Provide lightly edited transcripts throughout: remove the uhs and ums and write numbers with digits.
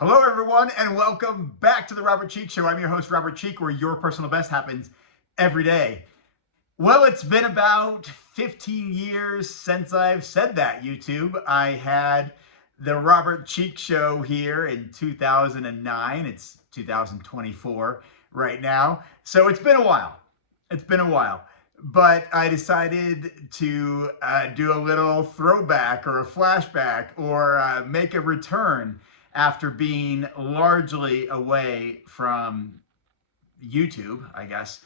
Hello, everyone, and welcome back to the Robert Cheeke Show. I'm your host, Robert Cheeke, where your personal best happens every day. Well, it's been about 15 years since I've said that, YouTube. I had the Robert Cheeke Show here in 2009. It's 2024 right now. So it's been a while. It's been a while. But I decided to do a little throwback or a flashback or make a return after being largely away from YouTube, I guess,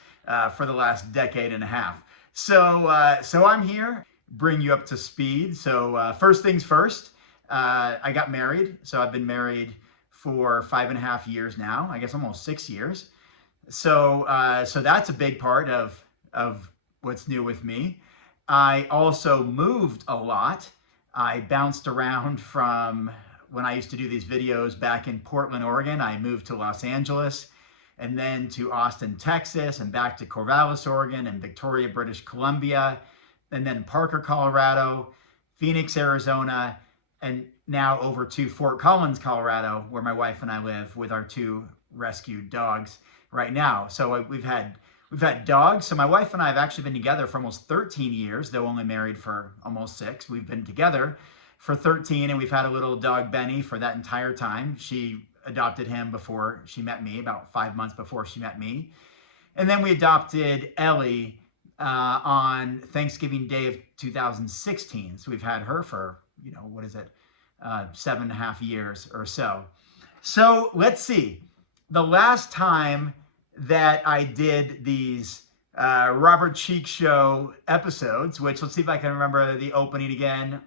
for the last decade and a half. So I'm here, bring you up to speed. So first things first, I got married. So I've been married for 5.5 years now. I guess almost 6 years. So that's a big part of what's new with me. I also moved a lot. I bounced around from when I used to do these videos back in Portland, Oregon. I moved to Los Angeles and then to Austin, Texas, and back to Corvallis, Oregon, and Victoria, British Columbia, and then Parker, Colorado, Phoenix, Arizona, and now over to Fort Collins, Colorado, where my wife and I live with our 2 rescued dogs right now. So we've had dogs. So my wife and I have actually been together for almost 13 years, though only married for almost 6. We've been together for 13, and we've had a little dog, Benny, for that entire time. She adopted him before she met me, about 5 months before she met me. And then we adopted Ellie on Thanksgiving Day of 2016. So we've had her for, 7.5 years or so. So let's see. The last time that I did these Robert Cheeke Show episodes, which let's see if I can remember the opening again.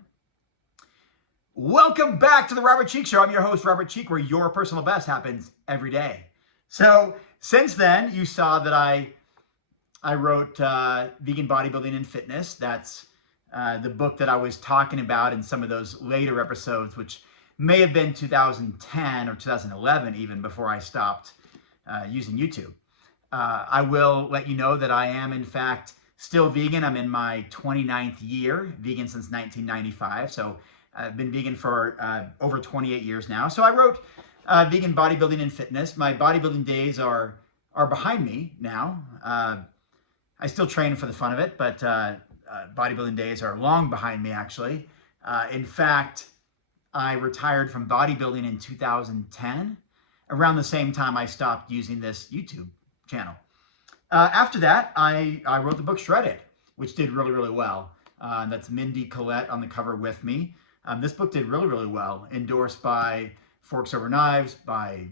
Welcome back to the Robert Cheeke Show. I'm your host, Robert Cheeke, where your personal best happens every day. So since then, you saw that I wrote Vegan Bodybuilding and Fitness. That's the book that I was talking about in some of those later episodes, which may have been 2010 or 2011, even before I stopped using YouTube. I will let you know that I am, in fact, still vegan. I'm in my 29th year, vegan since 1995. So I've been vegan for over 28 years now. So I wrote Vegan Bodybuilding and Fitness. My bodybuilding days are behind me now. I still train for the fun of it, but bodybuilding days are long behind me, actually. In fact, I retired from bodybuilding in 2010, around the same time I stopped using this YouTube channel. After that, I wrote the book Shredded, which did really, really well. That's Mindy Collette on the cover with me. This book did really, really well, endorsed by Forks Over Knives, by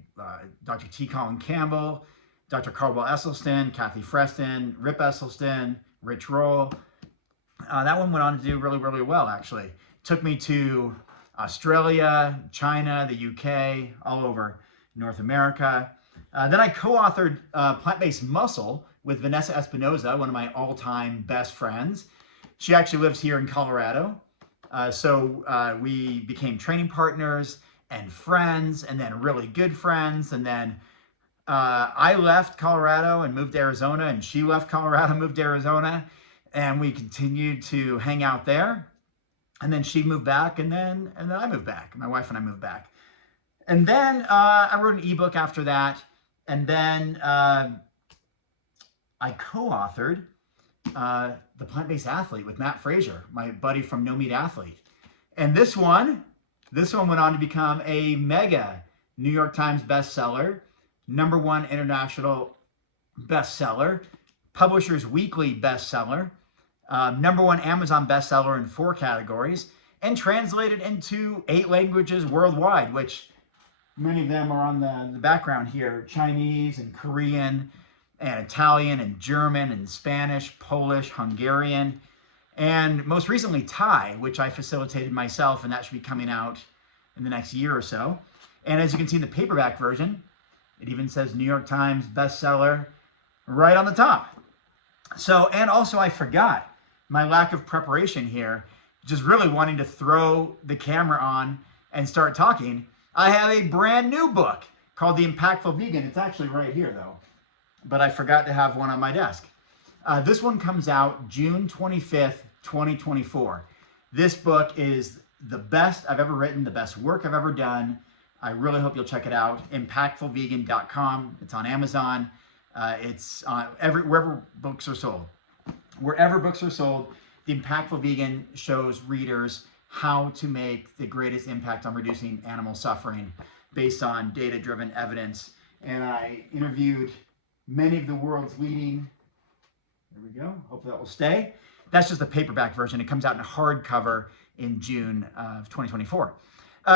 Dr. T. Colin Campbell, Dr. Caldwell Esselstyn, Kathy Freston, Rip Esselstyn, Rich Roll. That one went on to do really, really well, actually. Took me to Australia, China, the UK, all over North America. Then I co-authored Plant-Based Muscle with Vanessa Espinoza, one of my all-time best friends. She actually lives here in Colorado. So we became training partners and friends, and then really good friends. And then I left Colorado and moved to Arizona, and she left Colorado and moved to Arizona. And we continued to hang out there. And then she moved back, and then I moved back. My wife and I moved back. And then I wrote an ebook after that. And then I co-authored The Plant-Based Athlete with Matt Frazier, my buddy from No Meat Athlete. And this one went on to become a mega New York Times bestseller, #1 international bestseller, Publishers Weekly bestseller, #1 Amazon bestseller in 4 categories, and translated into 8 languages worldwide, which many of them are on the background here: Chinese and Korean and Italian and German and Spanish, Polish, Hungarian, and most recently Thai, which I facilitated myself, and that should be coming out in the next year or so. And as you can see in the paperback version, it even says New York Times bestseller right on the top. So, and also I forgot my lack of preparation here, just really wanting to throw the camera on and start talking. I have a brand new book called The Impactful Vegan. It's actually right here though, but I forgot to have one on my desk. This one comes out June 25th, 2024. This book is the best I've ever written, the best work I've ever done. I really hope you'll check it out. Impactfulvegan.com. It's on Amazon. It's on wherever books are sold. Wherever books are sold, The Impactful Vegan shows readers how to make the greatest impact on reducing animal suffering based on data-driven evidence. And I interviewed many of the world's leading, there we go, hopefully that will stay. That's just the paperback version. It comes out in hardcover in June of 2024.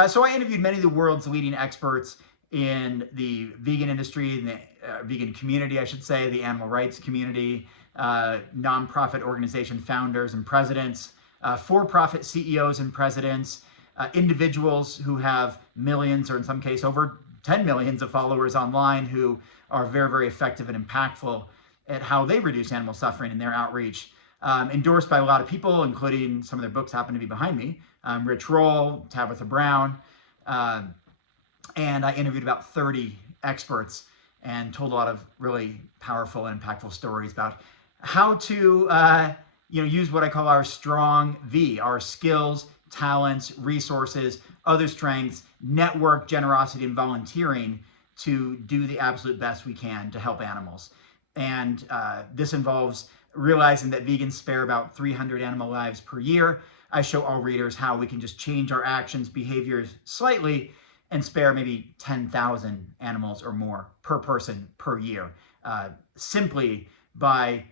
So I interviewed many of the world's leading experts in the vegan industry, in the vegan community, I should say, the animal rights community, nonprofit organization founders and presidents, for-profit CEOs and presidents, individuals who have millions, or in some case over 10 millions of followers online, who are very, very effective and impactful at how they reduce animal suffering in their outreach. Endorsed by a lot of people, including some of their books happen to be behind me. Rich Roll, Tabitha Brown, and I interviewed about 30 experts and told a lot of really powerful and impactful stories about how to use what I call our strong V, our skills, talents, resources, other strengths, network, generosity, and volunteering to do the absolute best we can to help animals. And this involves realizing that vegans spare about 300 animal lives per year. I show all readers how we can just change our actions, behaviors slightly, and spare maybe 10,000 animals or more per person per year, simply by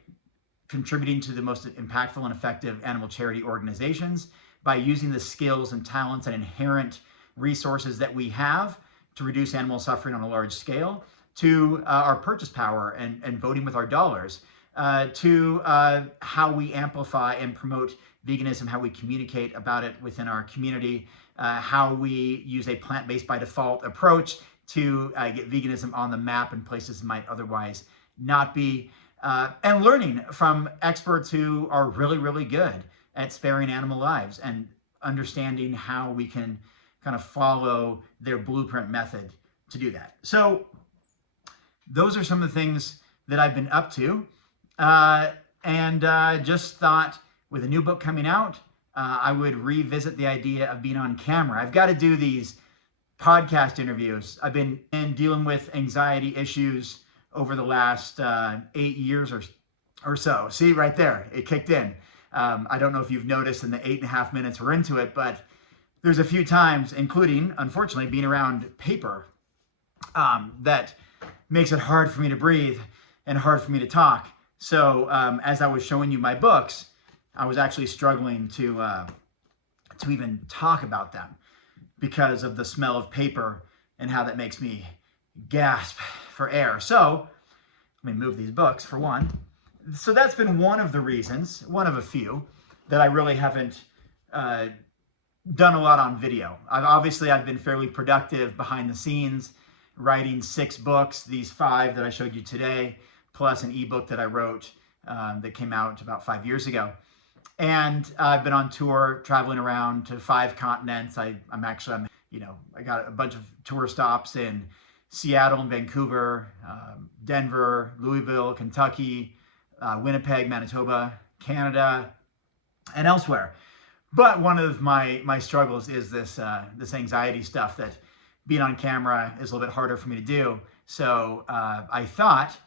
contributing to the most impactful and effective animal charity organizations, by using the skills and talents and inherent resources that we have to reduce animal suffering on a large scale, to our purchase power and voting with our dollars, to how we amplify and promote veganism, how we communicate about it within our community, how we use a plant-based by default approach to get veganism on the map in places it might otherwise not be, and learning from experts who are really, really good at sparing animal lives and understanding how we can kind of follow their blueprint method to do that. So those are some of the things that I've been up to, and just thought with a new book coming out, I would revisit the idea of being on camera. I've got to do these podcast interviews. I've been dealing with anxiety issues over the last 8 years or so. See, right there, it kicked in. I don't know if you've noticed in the 8.5 minutes we're into it, but there's a few times, including, unfortunately, being around paper, that makes it hard for me to breathe and hard for me to talk. So as I was showing you my books, I was actually struggling to even talk about them because of the smell of paper and how that makes me gasp for air. So let me move these books for one. So that's been one of the reasons, one of a few, that I really haven't done a lot on video. I've been fairly productive behind the scenes, writing 6 books, these 5 that I showed you today, plus an ebook that I wrote that came out about 5 years ago. And I've been on tour, traveling around to 5 continents. I got a bunch of tour stops in Seattle and Vancouver, Denver, Louisville, Kentucky, Winnipeg, Manitoba, Canada, and elsewhere. But one of my struggles is this anxiety stuff, that being on camera is a little bit harder for me to do. So I thought,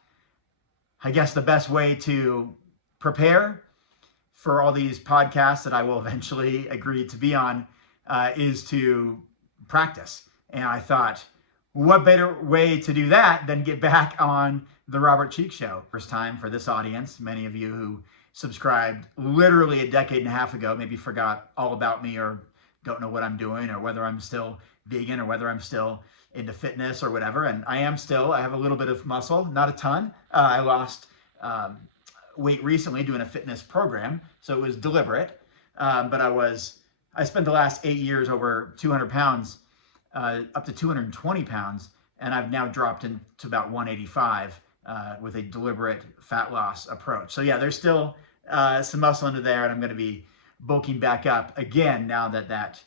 I guess the best way to prepare for all these podcasts that I will eventually agree to be on is to practice. And I thought, what better way to do that than get back on the Robert Cheeke Show? First time for this audience. Many of you who subscribed literally a decade and a half ago maybe forgot all about me, or don't know what I'm doing, or whether I'm still vegan, or whether I'm still into fitness or whatever. And I have a little bit of muscle, not a ton. I lost weight recently doing a fitness program, so it was deliberate. But I spent the last 8 years over 200 pounds, up to 220 pounds, and I've now dropped into about 185 with a deliberate fat loss approach. So yeah, there's still some muscle under there, and I'm going to be bulking back up again now that that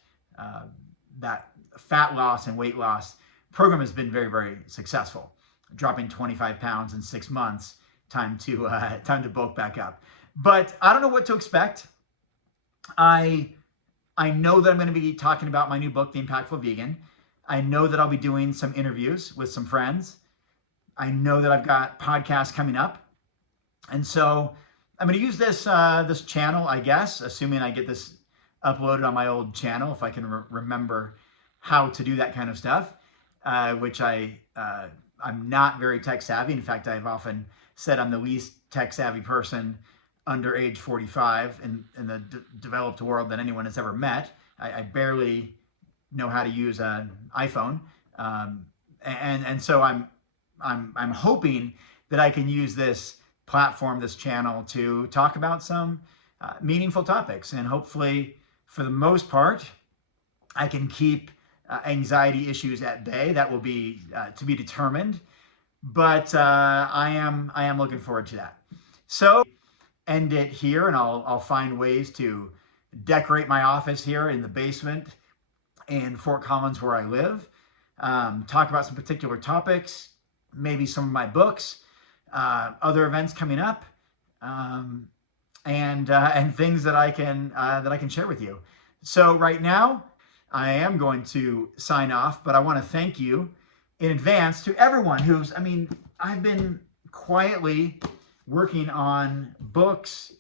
fat loss and weight loss program has been very, very successful. Dropping 25 pounds in 6 months, time to bulk back up. But I don't know what to expect. I know that I'm going to be talking about my new book, The Impactful Vegan. I know that I'll be doing some interviews with some friends. I know that I've got podcasts coming up. And so I'm going to use this this channel, I guess, assuming I get this uploaded on my old channel, if I can remember how to do that kind of stuff, which I'm not very tech savvy. In fact, I've often said I'm the least tech savvy person under age 45 in the developed world that anyone has ever met. I barely know how to use an iPhone, and so I'm hoping that I can use this platform, this channel, to talk about some meaningful topics, and hopefully, for the most part, I can keep anxiety issues at bay. That will be to be determined, but I am looking forward to that. So end it here, and I'll find ways to decorate my office here in the basement in Fort Collins where I live. Talk about some particular topics, maybe some of my books, other events coming up, and things that I can share with you. So right now, I am going to sign off, but I want to thank you in advance to everyone who's, I've been quietly working on books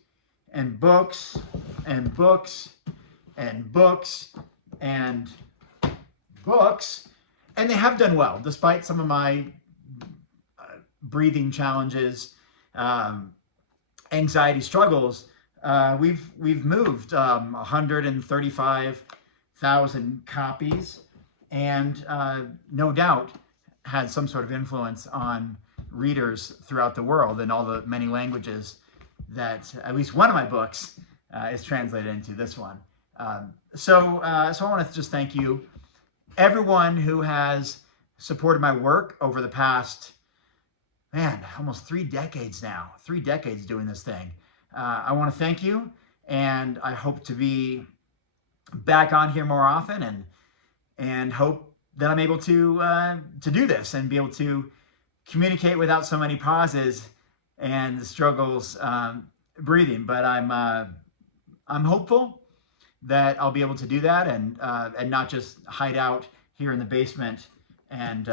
and books and books and books and books, and they have done well, despite some of my breathing challenges, anxiety struggles. We've moved 135,000 copies, and no doubt had some sort of influence on readers throughout the world in all the many languages that at least one of my books is translated into, this one. So I want to just thank you, everyone who has supported my work over the past, almost 3 decades now. 3 decades doing this thing. I want to thank you, and I hope to be back on here more often, and hope that I'm able to do this and be able to communicate without so many pauses and the struggles breathing. But I'm hopeful that I'll be able to do that, and not just hide out here in the basement and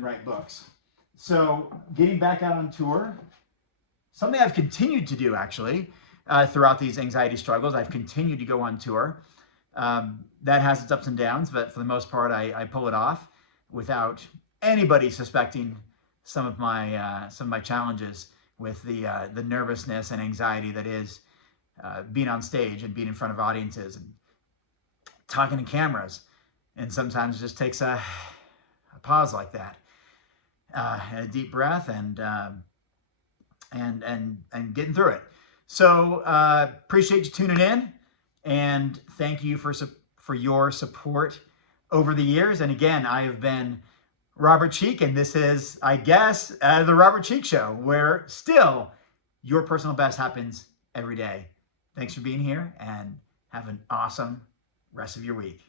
write books. So getting back out on tour, something I've continued to do actually throughout these anxiety struggles. I've continued to go on tour. That has its ups and downs, but for the most part, I pull it off without anybody suspecting some of my challenges with the nervousness and anxiety that is being on stage and being in front of audiences and talking to cameras. And sometimes it just takes a pause like that, and a deep breath, and getting through it. So appreciate you tuning in, and thank you for your support over the years. And again, I have been Robert Cheeke, and this is, I guess, the Robert Cheeke Show, where still your personal best happens every day. Thanks for being here, and have an awesome rest of your week.